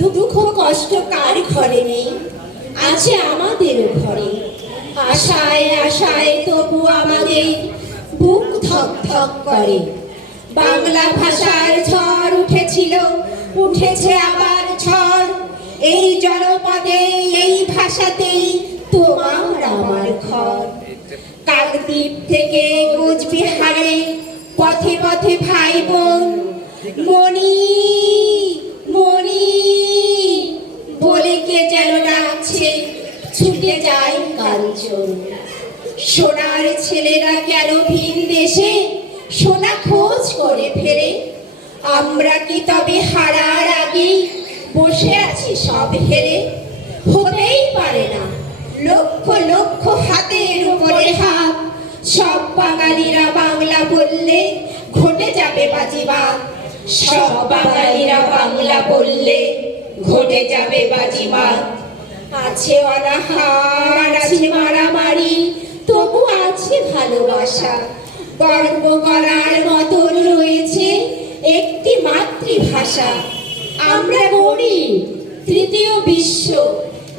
দুঃখ কষ্ট কার ঘরে নেই, আছে আমাদের ঘরে। আশায় আশায় তবু আমাদের বুক ধক ধক করে। বাংলা ভাষার ঝড় উঠেছিল, উঠেছে আবার ঝড়। এই জনপদে এই ভাষাতেই তোমার আমার ঘর। কাকদ্বীপ থেকে কোচবিহারে পথে পথে ভাই বোন মণি মণি বলে কে যেন ডাকছে, ছুটে যায় কাঞ্চন। সোনার ছেলেরা কেন ভিন দেশে সোনা খোঁজ করে ফেরে? আমরা কি তবে হারার আগে বসে আছি সব হেরে? হতেই পারে না, লক্ষ লক্ষ হাতের উপরে হাত। সব বাঙালিরা বাংলা বললে ঘটে যাবে বাজিমাত। সব বাঙালিরা বাংলা বললে ঘটে যাবে বাজিমাত। আছে অনাহার, আছে মারামারি, তবু আছে ভালোবাসা। গর্ব করার মতন রয়েছে একটি মাতৃভাষা। আমরা গড়ি তৃতীয় বিশ্ব,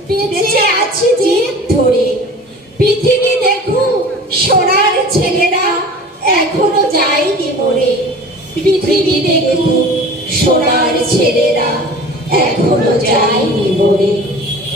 বেঁচে আছি জেদ ধরে। পৃথিবী দেখুক সোনার ছেলেরা এখনো যায়নি মরে। পৃথিবী দেখুক সোনার ছেলেরা এখনো যায়নি মরে।